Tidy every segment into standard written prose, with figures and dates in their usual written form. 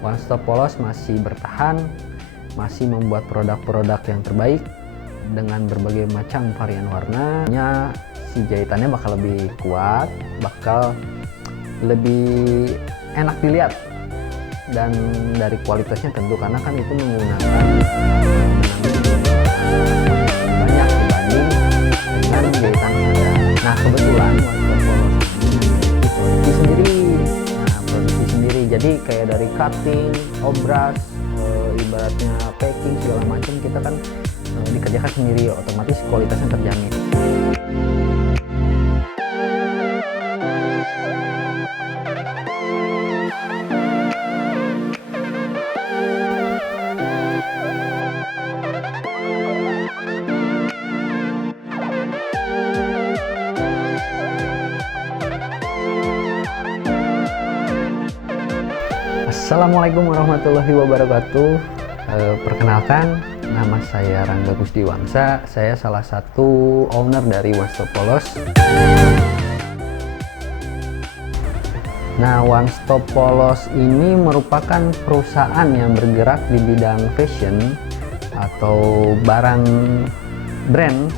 One Stop Polos masih bertahan, masih membuat produk-produk yang terbaik dengan berbagai macam varian warnanya. Si jahitannya bakal lebih kuat, bakal lebih enak dilihat, dan dari kualitasnya tentu, karena kan itu menggunakan banyak dibanding dengan jahitan standar. Nah, kebetulan One Stop Polos produksi sendiri. Produksi sendiri, jadi kayak dari cutting, obras, ibaratnya packing segala macam kita kan dikerjakan sendiri, otomatis kualitasnya terjamin. Assalamualaikum warahmatullahi wabarakatuh. Perkenalkan, nama saya Rangga Gustiwangsa. Saya salah satu owner dari One Stop Polos. Nah, One Stop Polos ini merupakan perusahaan yang bergerak di bidang fashion atau barang brand,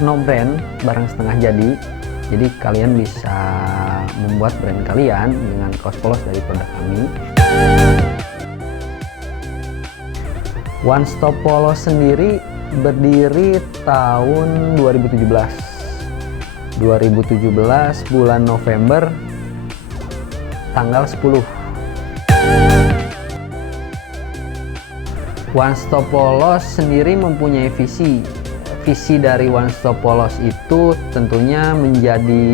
no brand, barang setengah jadi. Jadi kalian bisa membuat brand kalian dengan kaos polos dari produk kami. One Stop Polos sendiri berdiri tahun 2017 bulan November tanggal 10. One Stop Polos sendiri mempunyai visi dari One Stop Polos itu tentunya menjadi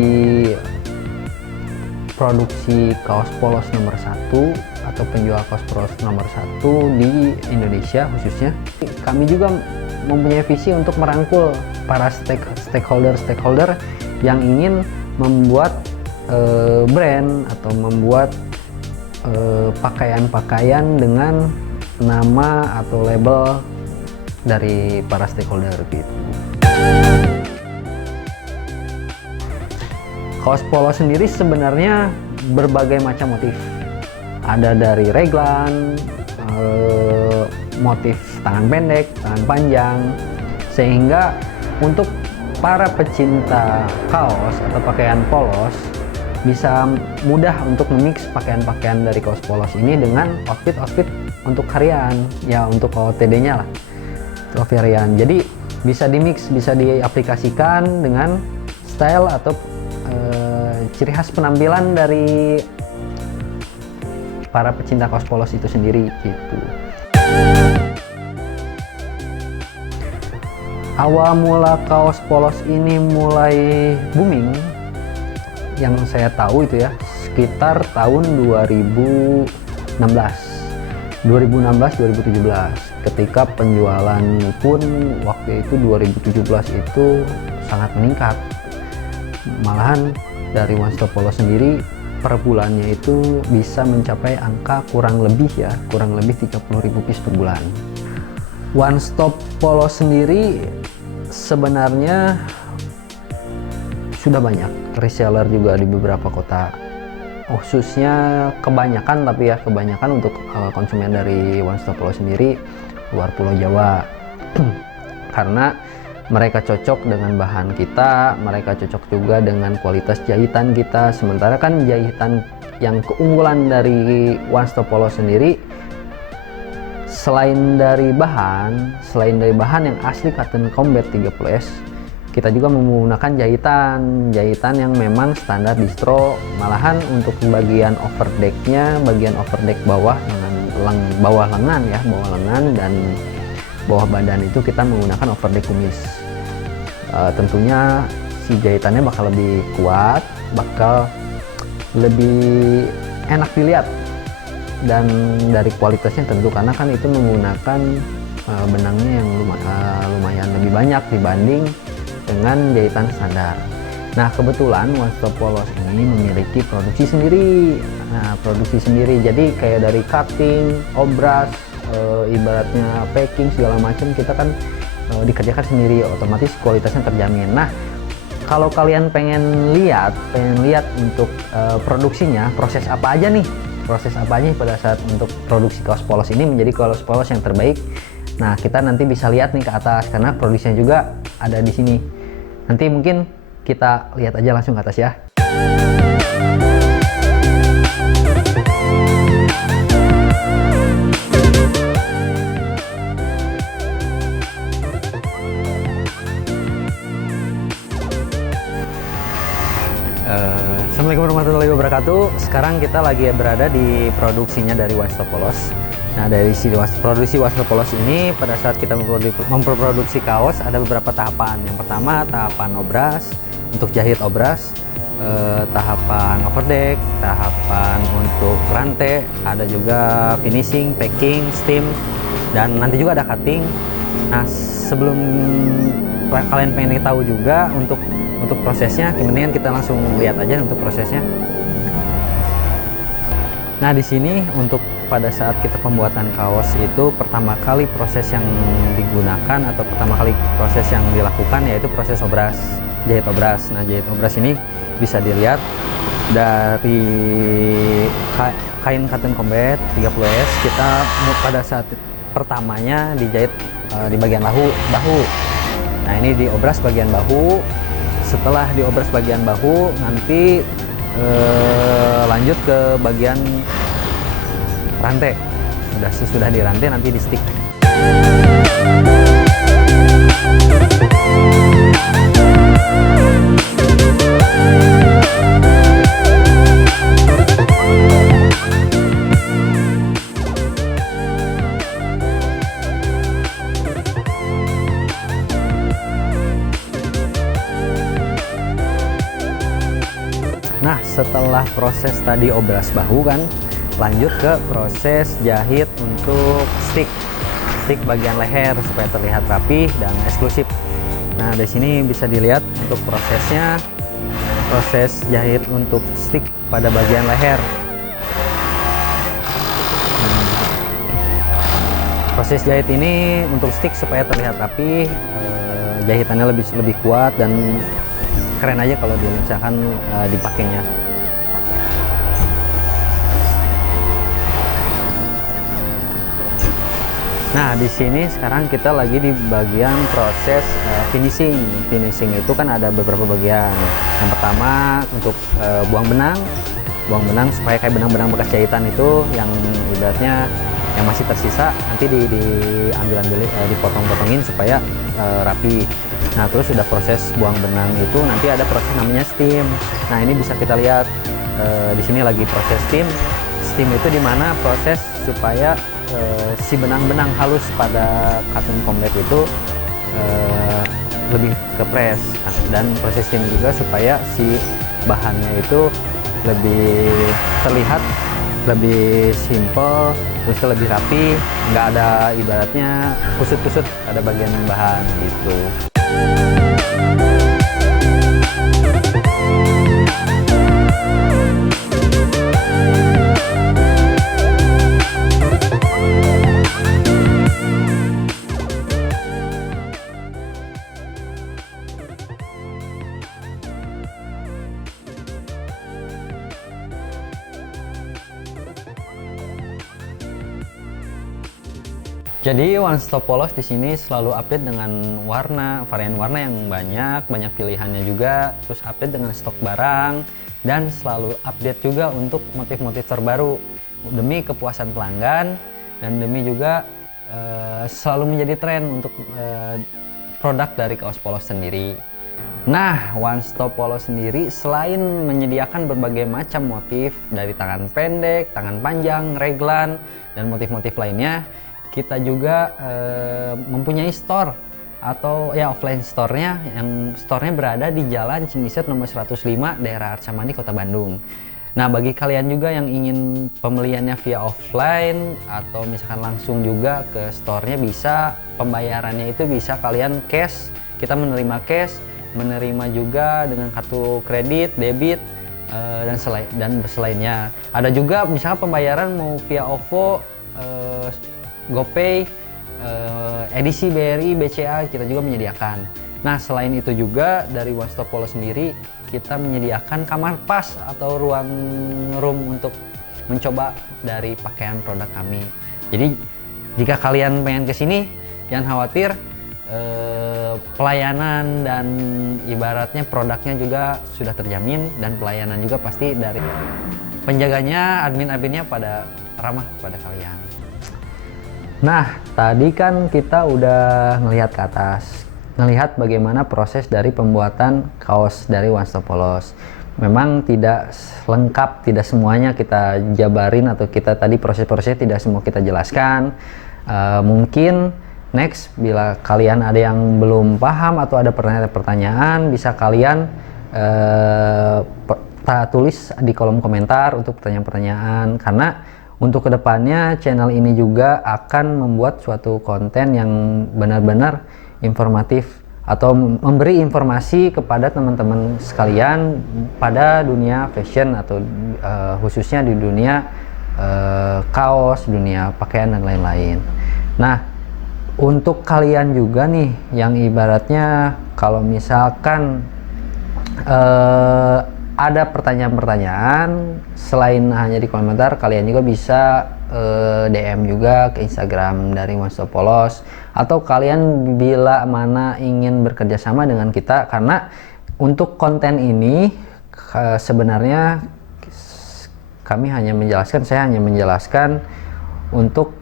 produksi kaos polos nomor 1 atau penjual kaos polos nomor 1 di Indonesia khususnya. Kami juga mempunyai visi untuk merangkul para stakeholder yang ingin membuat brand atau membuat pakaian-pakaian dengan nama atau label dari para stakeholder gitu. Kaos polos sendiri sebenarnya berbagai macam motif. Ada dari raglan, motif tangan pendek, tangan panjang, sehingga untuk para pecinta kaos atau pakaian polos bisa mudah untuk memix pakaian-pakaian dari kaos polos ini dengan outfit untuk harian, ya untuk OOTD-nya lah, untuk harian. Jadi bisa dimix, bisa diaplikasikan dengan style atau ciri khas penampilan dari para pecinta kaos polos itu sendiri gitu. Awal mula kaos polos ini mulai booming, yang saya tahu itu ya sekitar tahun 2016 2017, ketika penjualan pun waktu itu 2017 itu sangat meningkat. Malahan dari One Stop Polos sendiri per bulannya itu bisa mencapai angka kurang lebih 30.000 piece per bulan. One Stop Polos sendiri sebenarnya sudah banyak reseller juga di beberapa kota, khususnya kebanyakan untuk konsumen dari One Stop Polos sendiri luar Pulau Jawa. Karena mereka cocok dengan bahan kita, mereka cocok juga dengan kualitas jahitan kita. Sementara kan jahitan yang keunggulan dari One Stop Polos sendiri, selain dari bahan yang asli cotton combat 30S, kita juga menggunakan jahitan yang memang standar distro. Malahan untuk bagian overdeck bawah lengan dan bawah badan itu kita menggunakan overdeck kumis. Tentunya si jahitannya bakal lebih kuat, bakal lebih enak dilihat, dan dari kualitasnya tentu, karena kan itu menggunakan benangnya yang lumayan lebih banyak dibanding dengan jahitan standar. Nah, kebetulan One Stop Polos ini memiliki produksi sendiri. Jadi kayak dari cutting, obras, ibaratnya packing segala macam kita kan dikerjakan sendiri, otomatis kualitasnya terjamin. Nah, kalau kalian pengen lihat untuk produksinya, proses apa aja nih proses apa aja pada saat untuk produksi kaos polos ini menjadi kaos polos yang terbaik. Nah, kita nanti bisa lihat nih ke atas karena produksinya juga ada di sini. Nanti mungkin kita lihat aja langsung ke atas ya. Assalamualaikum warahmatullahi wabarakatuh. Sekarang kita lagi berada di produksinya dari One Stop Polos. Nah, dari produksi One Stop Polos ini, pada saat kita memproduksi kaos ada beberapa tahapan. Yang pertama tahapan obras, untuk jahit obras, tahapan overdeck, tahapan untuk rantai, ada juga finishing, packing, steam, dan nanti juga ada cutting. Nah, sebelum kalian pengen tahu juga untuk prosesnya, kemudian kita langsung lihat aja untuk prosesnya. Nah, di sini untuk pada saat kita pembuatan kaos itu pertama kali proses yang digunakan atau pertama kali proses yang dilakukan yaitu proses obras, jahit obras. Nah, jahit obras ini bisa dilihat dari kain cotton combat 30S, kita pada saat pertamanya dijahit di bagian bahu. Nah, ini diobras bagian bahu. Setelah diobras bagian bahu, nanti lanjut ke bagian rantai. Sudah di rantai, nanti di stick. Nah, setelah proses tadi obras bahu kan, lanjut ke proses jahit untuk stick bagian leher supaya terlihat rapi dan eksklusif. Nah, di sini bisa dilihat untuk prosesnya, proses jahit untuk stick pada bagian leher. Proses jahit ini untuk stick supaya terlihat rapi, jahitannya lebih kuat dan keren aja kalau misalkan dipakainya. Nah, di sini sekarang kita lagi di bagian proses finishing. Finishing itu kan ada beberapa bagian. Yang pertama untuk buang benang supaya kayak benang-benang bekas jahitan itu yang ibaratnya yang masih tersisa nanti dipotong-potongin supaya rapi. Nah, terus sudah proses buang benang itu nanti ada proses namanya steam. Nah, ini bisa kita lihat di sini lagi proses steam. Steam itu dimana proses supaya si benang-benang halus pada cotton combat itu lebih ke press. Nah, dan proses steam juga supaya si bahannya itu lebih terlihat lebih simple, terus lebih rapi, nggak ada ibaratnya kusut-kusut pada bagian bahan gitu. Jadi One Stop Polos di sini selalu update dengan varian warna yang banyak pilihannya juga, terus update dengan stok barang dan selalu update juga untuk motif-motif terbaru demi kepuasan pelanggan dan demi juga selalu menjadi tren untuk produk dari kaos polos sendiri. Nah, One Stop Polos sendiri selain menyediakan berbagai macam motif dari tangan pendek, tangan panjang, raglan dan motif-motif lainnya, kita juga mempunyai store atau ya offline store-nya, yang store-nya berada di Jalan Cingiset nomor 105 daerah Arca Mani, Kota Bandung. Nah, bagi kalian juga yang ingin pembeliannya via offline atau misalkan langsung juga ke store-nya bisa, pembayarannya itu bisa kalian cash, kita menerima cash, menerima juga dengan kartu kredit, debit, dan selainnya. Ada juga misalnya pembayaran mau via OVO, GoPay, edisi BRI, BCA kita juga menyediakan. Nah, selain itu juga dari One Stop Polos sendiri kita menyediakan kamar pas atau ruang room untuk mencoba dari pakaian produk kami. Jadi jika kalian pengen kesini, jangan khawatir, pelayanan dan ibaratnya produknya juga sudah terjamin, dan pelayanan juga pasti dari penjaganya, admin-adminnya pada ramah kepada kalian. Nah, tadi kan kita udah ngelihat ke atas, ngelihat bagaimana proses dari pembuatan kaos dari One Stop Polos. Memang tidak lengkap, tidak semuanya kita jabarin, atau kita tadi proses-prosesnya tidak semua kita jelaskan. Mungkin next, bila kalian ada yang belum paham atau ada pertanyaan, bisa kalian tulis di kolom komentar untuk pertanyaan-pertanyaan, karena untuk kedepannya channel ini juga akan membuat suatu konten yang benar-benar informatif atau memberi informasi kepada teman-teman sekalian pada dunia fashion, atau khususnya di dunia kaos, dunia pakaian dan lain-lain. Nah, untuk kalian juga nih yang ibaratnya kalau misalkan ada pertanyaan-pertanyaan selain hanya di komentar, kalian juga bisa DM juga ke Instagram dari One Stop Polos, atau kalian bila mana ingin bekerja sama dengan kita, karena untuk konten ini sebenarnya saya hanya menjelaskan untuk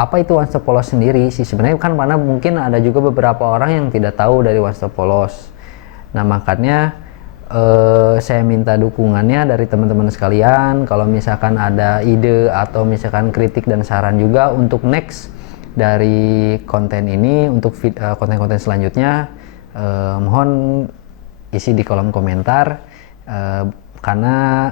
apa itu One Stop Polos sendiri sih sebenarnya, kan karena mungkin ada juga beberapa orang yang tidak tahu dari One Stop Polos. Nah, makanya saya minta dukungannya dari teman-teman sekalian. Kalau misalkan ada ide atau misalkan kritik dan saran juga untuk next dari konten ini, untuk konten-konten selanjutnya, mohon isi di kolom komentar, karena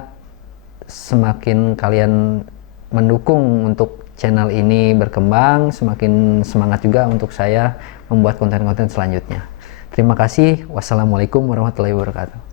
semakin kalian mendukung untuk channel ini berkembang, semakin semangat juga untuk saya membuat konten-konten selanjutnya. Terima kasih. Wassalamualaikum warahmatullahi wabarakatuh.